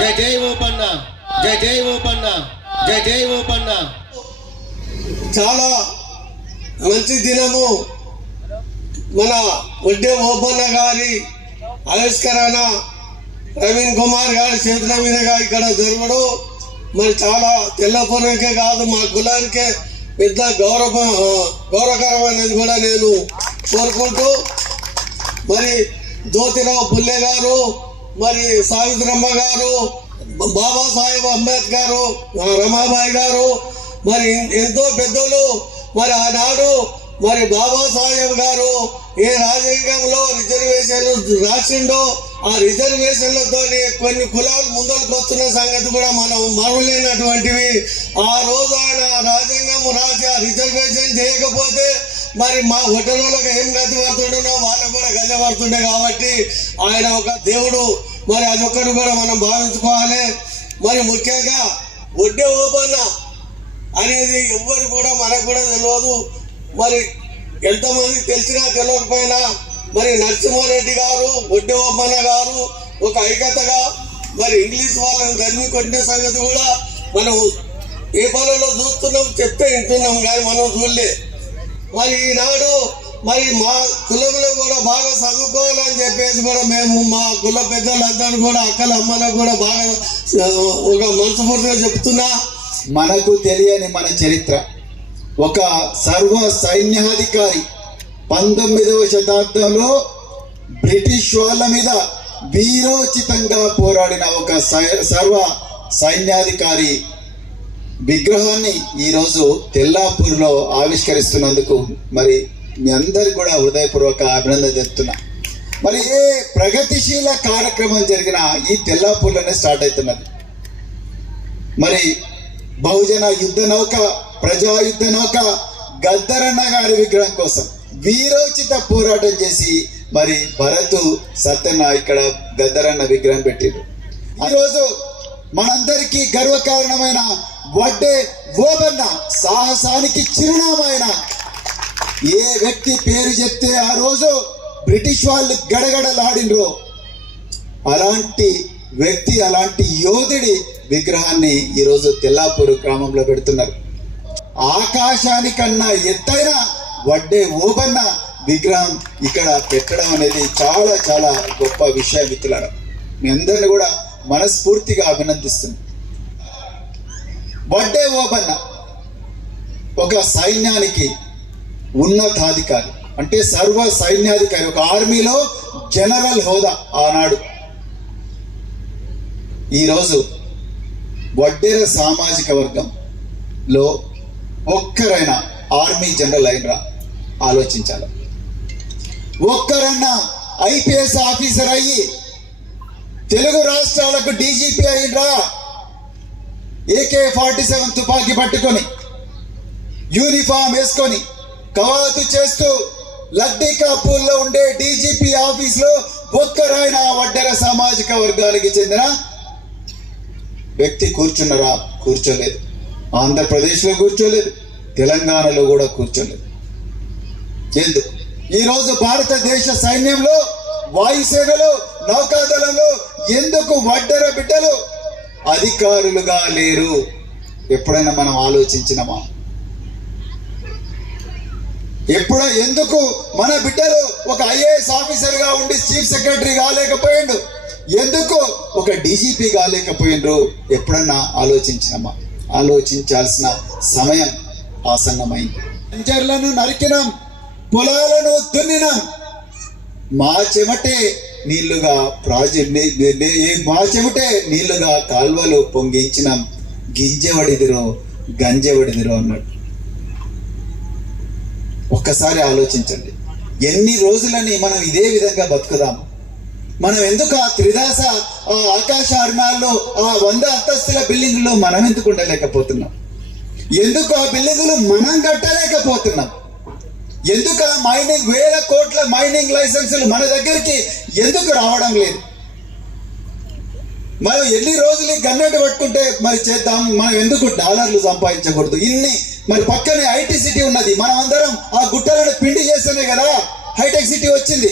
జై జై ఓపన్న జై జై ఓపన్న జై జై ఓపన్న. చాలా మంచి దినము. మన ఒడ్డే ఓపన్న గారి ఆవిష్కరణ ప్రవీణ్ కుమార్ గారి చేతుల మీదుగా ఇక్కడ జరగడం. మరి చాలా తెల్లపూర్వకే కాదు మా కులానికే పెద్ద గౌరవ అనేది కూడా నేను కోరుకుంటూ. మరి జ్యోతిరావు పుల్లె గారు మరి సావిత్రమ్మ గారు బాబాసాహెబ్ అంబేద్కర్ రమాబాయి గారు మరి ఎంతో పెద్దలు మరి ఆనాడు మరి బాబాసాహెబ్ గారు ఏ రాజ్యాంగంలో రిజర్వేషన్లు రాసిండో ఆ రిజర్వేషన్లతో కొన్ని కులాలు ముందరకు వస్తున్న సంగతి కూడా మనం మరవలేనటువంటివి. ఆ రోజు ఆయన రాజ్యాంగం రాసి ఆ రిజర్వేషన్ చేయకపోతే మరి మా హోటళ్ళకి ఏం గతి పడుతుండో వాళ్ళకు కూడా గజ పడుతుండే కాబట్టి ఆయన ఒక దేవుడు. మరి అదొక్కటి కూడా మనం భావించుకోవాలి. మరి ముఖ్యంగా ఒడ్డే ఓపన్న అనేది ఎవ్వరు కూడా మనకు కూడా తెలియదు మరి ఎంతమంది తెలిసినా తెలియకపోయినా మరి నరసింహారెడ్డి గారు ఒడ్డే ఓపన్న గారు ఒక ఐక్యతగా మరి ఇంగ్లీష్ వాళ్ళని గర్మి కొట్టిన సంగతి కూడా మనం పేపర్లలో చూస్తున్నాం చెప్తే వింటున్నాం కానీ మనం చూడలే. మరి ఈనాడు మరి మా కులంలో కూడా బాగా చదువుకోవాలని చెప్పేసి కూడా మేము మా కుల పెద్దలందరూ కూడా అక్కల అమ్మలకు కూడా బాగా ఒక మనస్ఫూర్తిగా చెప్తున్నా. మనకు తెలియని మన చరిత్ర. ఒక సర్వ సైన్యాధికారి పంతొమ్మిదవ శతాబ్దంలో బ్రిటిష్ వాళ్ళ మీద వీరోచితంగా పోరాడిన ఒక సై- సర్వ సైన్యాధికారి విగ్రహాన్ని ఈరోజు తెల్లాపూర్లో ఆవిష్కరిస్తున్నందుకు మరి మీ అందరికి కూడా హృదయపూర్వక అభినందన చెప్తున్నా మరి ఏ ప్రగతిశీల కార్యక్రమం జరిగినా ఈ తెల్లాపూర్లోనే స్టార్ట్ అవుతున్నది. మరి బహుజన యుద్ధ నౌక ప్రజా యుద్ధ నౌక గద్దరన్న గారి విగ్రహం కోసం వీరోచిత పోరాటం చేసి మరి భరత్ సత్యన్న ఇక్కడ గద్దరన్న విగ్రహం పెట్టిండు. ఈరోజు మనందరికీ గర్వకారణమైన వడ్డే ఓబన్న సాహసానికి చిరునామైన ఏ వ్యక్తి పేరు చెప్తే ఆ రోజు బ్రిటిష్ వాళ్ళు గడగడలాడినరు. అలాంటి వ్యక్తి అలాంటి యోధుడి విగ్రహాన్ని ఈరోజు తెల్లాపూరు గ్రామంలో పెడుతున్నారు. ఆకాశానికన్నా ఎత్తైన వడ్డే ఓబన్న విగ్రహం ఇక్కడ పెట్టడం అనేది చాలా చాలా గొప్ప విషయం మిత్రులారా. మీ అందరిని కూడా మనస్ఫూర్తిగా అభినందిస్తుంది వడ్డే ఓబన్న ఒక సైన్యానికి ఉన్నతాధికారి. అంటే సర్వ సైన్యాధికారి. ఒక ఆర్మీలో జనరల్ హోదా ఆనాడు. ఈరోజు వడ్డెర సామాజిక వర్గంలో ఒక్కరైనా ఆర్మీ జనరల్ అయినరా? ఆలోచించాలి. ఒక్కరన్నా ఐపీఎస్ ఆఫీసర్ అయ్యి తెలుగు రాష్ట్రాలకు డీజీపీ అయినరా? ఏకే ఫార్టీ సెవెన్ తుపాకీ పట్టుకొని యూనిఫామ్ వేసుకొని కవాతు చేస్తూ లడ్డీ ఉండే డీజీపీ ఆఫీస్లో ఒక్కరాయన వడ్డెర సామాజిక వర్గానికి చెందిన వ్యక్తి కూర్చున్నారా? కూర్చోలేదు. ఆంధ్రప్రదేశ్లో కూర్చోలేదు. తెలంగాణలో కూడా కూర్చోలేదు. ఎందుకు ఈరోజు భారతదేశ సైన్యంలో వాయుసేనలో నౌకాదళంలో ఎందుకు వడ్డెర బిడ్డలు? అధికారులుగా లేరు. ఎప్పుడైనా మనం ఆలోచించినమా? ఎప్పుడో ఎందుకు మన బిడ్డలు ఒక ఐఏఎస్ ఆఫీసర్గా ఉండి చీఫ్ సెక్రటరీ కాలేకపోయిండు ఎందుకు ఒక డీజీపీ కాలేకపోయిండ్రు? ఎప్పుడన్నా ఆలోచించినమా? ఆలోచించాల్సిన సమయం ఆసన్నమైంది. పంజర్లను నరికినాం పొలాలను దున్నినాం. మా చెమటే నీళ్ళుగా ప్రాజెక్ట్ మా చెమటే నీళ్ళుగా కాల్వలు పొంగించినాం. గింజవడిదిరో గంజవడిదిరో అన్నట్టు. ఒక్కసారి ఆలోచించండి. ఎన్ని రోజులని మనం ఇదే విధంగా బతుకుదాం మనం ఎందుకు ఆ త్రిదాస ఆ ఆకాశ అర్ణాల్లో ఆ వంద అంతస్తుల బిల్డింగ్లో మనం ఎందుకు ఉండలేకపోతున్నాం? ఎందుకు ఆ బిల్డింగ్లు మనం కట్టలేకపోతున్నాం? ఎందుకు ఆ మైనింగ్ వేల కోట్ల మైనింగ్ లైసెన్సులు మన దగ్గరికి ఎందుకు రావడం లేదు? మనం ఎన్ని రోజులు ఈ గన్నెట్టు పట్టుకుంటే మరి చేద్దాం? మనం ఎందుకు డాలర్లు సంపాదించకూడదు? ఇన్ని మరి పక్కనే ఐటీ సిటీ ఉన్నది. మనం అందరం ఆ గుట్టలను పిండి చేస్తేనే కదా హైటెక్ సిటీ వచ్చింది.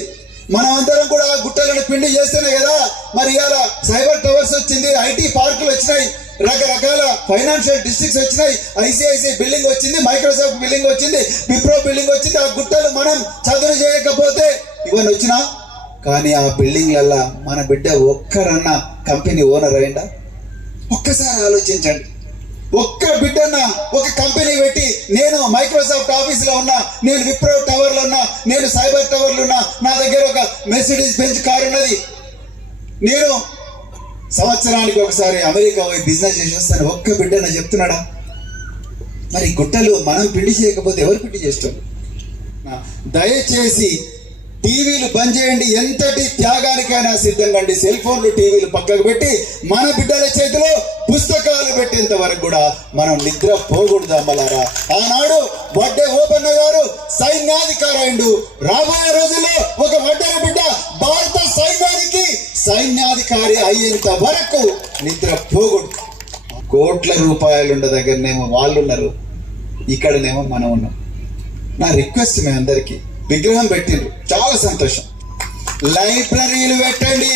మనం అందరం కూడా గుట్టలను పిండి చేస్తేనే కదా మరి ఇవాళ సైబర్ టవర్స్ వచ్చింది ఐటీ పార్కులు వచ్చినాయి రకరకాల ఫైనాన్షియల్ డిస్ట్రిక్ట్స్ వచ్చినాయి ఐసిఐసిఐ బిల్డింగ్ వచ్చింది మైక్రోసాఫ్ట్ బిల్డింగ్ వచ్చింది విప్రో బిల్డింగ్ వచ్చింది. ఆ గుట్టలు మనం చదువు చేయకపోతే ఇవన్నీ వచ్చినా? కానీ ఆ బిల్డింగ్లల్లా మన బిడ్డ ఒక్కరన్నా కంపెనీ ఓనర్ అయిందా ఒక్కసారి ఆలోచించండి. ఒక్క బిడ్డన్న ఒక కంపెనీ పెట్టి నేను మైక్రోసాఫ్ట్ ఆఫీస్లో ఉన్నా నేను విప్రో టవర్లో ఉన్నా నేను సైబర్ టవర్లు ఉన్నా నా దగ్గర ఒక మెర్సిడీస్ బెంచ్ కార్ ఉన్నది. నేను సంవత్సరానికి ఒకసారి అమెరికా పోయి బిజినెస్ చేసి వస్తాను. ఒక్క బిడ్డన్న చెప్తున్నాడా? మరి గుట్టలు మనం పిండి చేయకపోతే ఎవరు పిండి చేస్తారు? దయచేసి టీవీలు బంద్ చేయండి. ఎంతటి త్యాగానికైనా సిద్ధంగా సెల్ ఫోన్లు టీవీలు పక్కకు పెట్టి మన బిడ్డల చేతిలో పుస్తకం పెట్టేంత వరకు కూడా మనం నిద్ర పోకూడదు అమ్మలారా. ఆనాడు వడ్డే ఓపెన్న గారు సైన్యాధికారైండు రాబోయే రోజుల్లో ఒక వడ్డెర బిడ్డ భారత సైన్యానికి సైన్యాధికారి అయ్యేంత వరకు నిద్ర పోకూడదు. కోట్ల రూపాయలు ఉన్న దగ్గరనేమో వాళ్ళు ఉన్నారు ఇక్కడనేమో మనం ఉన్నాం నా రిక్వెస్ట్ మీ అందరికి విగ్రహం పెట్టిండ్రు. చాలా సంతోషం. లైబ్రరీలు పెట్టండి.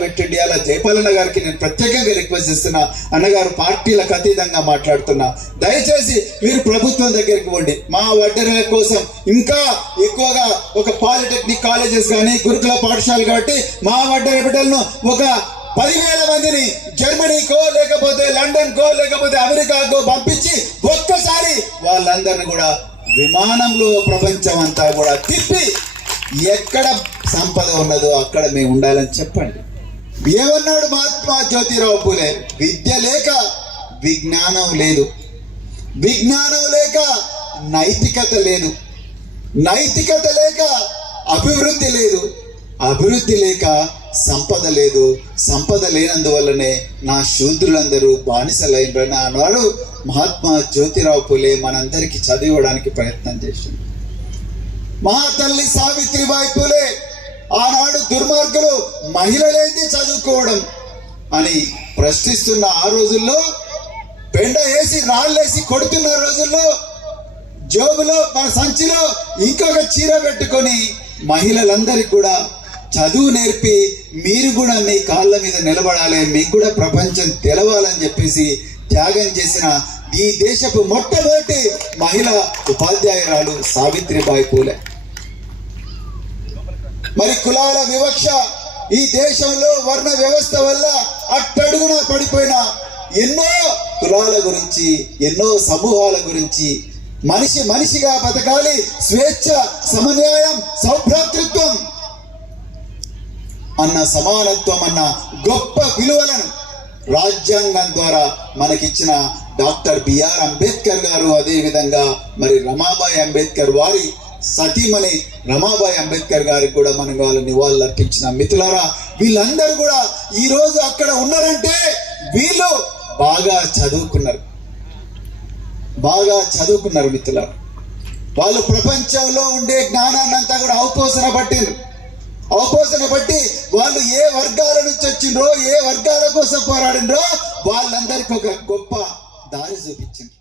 పెట్టండి. అలా జయపాలన్న గారికి నేను ప్రత్యేకంగా రిక్వెస్ట్ చేస్తున్నా. అన్నగారు పార్టీలకు అతీతంగా మాట్లాడుతున్నా. దయచేసి మీరు ప్రభుత్వం దగ్గరికి పోండి. మా వడ్డెరల కోసం ఇంకా ఎక్కువగా ఒక పాలిటెక్నిక్ కాలేజెస్ కానీ గురుకుల పాఠశాల కాబట్టి మా వడ్డెర బిడ్డలను ఒక పదివేల మందిని జర్మనీకో లేకపోతే లండన్ కో లేకపోతే అమెరికాకో పంపించి ఒక్కసారి వాళ్ళందరిని కూడా విమానంలో ప్రపంచం అంతా కూడా తిప్పి ఎక్కడ సంపద ఉన్నదో అక్కడ మేము ఉండాలని చెప్పండి. ఏమన్నాడు మహాత్మా జ్యోతిరావు పూలే? విద్య లేక విజ్ఞానం లేదు. విజ్ఞానం లేక నైతికత లేదు. నైతికత లేక అభివృద్ధి లేదు. అభివృద్ధి లేక సంపద లేదు. సంపద లేనందువల్లనే నా శూద్రులందరూ బానిసలైనరని అన్నాడు మహాత్మా జ్యోతిరావు పులే మనందరికీ చదివడానికి ప్రయత్నం చేసింది. మహాతల్లి సావిత్రిబాయి పులే ఆనాడు దుర్మార్గులు మహిళలేంది చదువుకోవడం అని ప్రశ్నిస్తున్న ఆ రోజుల్లో పెండ వేసి రాళ్ళేసి కొడుతున్న రోజుల్లో జోబులో మన సంచిలో ఇంకొక చీర పెట్టుకొని మహిళలందరికీ కూడా చదువు నేర్పి మీరు కూడా మీ కాళ్ళ మీద నిలబడాలి మీకు కూడా ప్రపంచం తెలవాలని చెప్పేసి త్యాగం చేసిన ఈ దేశపు మొట్టమొదటి మహిళ ఉపాధ్యాయురాలు సావిత్రిబాయి పూలే. మరి కులాల వివక్ష ఈ దేశంలో వర్ణ వ్యవస్థ వల్ల అట్టడుగున పడిపోయిన ఎన్నో కులాల గురించి ఎన్నో సమూహాల గురించి మనిషి మనిషిగా బతకాలి స్వేచ్ఛ సమన్యాయం సౌభ్రాతృత్వం అన్న సమానత్వం అన్న గొప్ప విలువలను రాజ్యాంగం ద్వారా మనకిచ్చిన డాక్టర్ బిఆర్ అంబేద్కర్ గారు అదేవిధంగా మరి రమాబాయి అంబేద్కర్ వారి సతీమణి రమాబాయి అంబేద్కర్ గారికి కూడా మనం వాళ్ళు నివాళులు అర్పించిన మిత్రులారా వీళ్ళందరూ కూడా ఈరోజు అక్కడ ఉన్నారంటే వీళ్ళు బాగా చదువుకున్నారు. బాగా చదువుకున్నారు మిత్రులారా. వాళ్ళు ప్రపంచంలో ఉండే జ్ఞానాన్ని అంతా కూడా అవపోసన పట్టిండ్రు. అవపోసన బట్టి వాళ్ళు ఏ వర్గాల నుంచి వచ్చిండ్రో ఏ వర్గాల కోసం పోరాడిండ్రో వాళ్ళందరికీ ఒక గొప్ప దారి చూపించింది.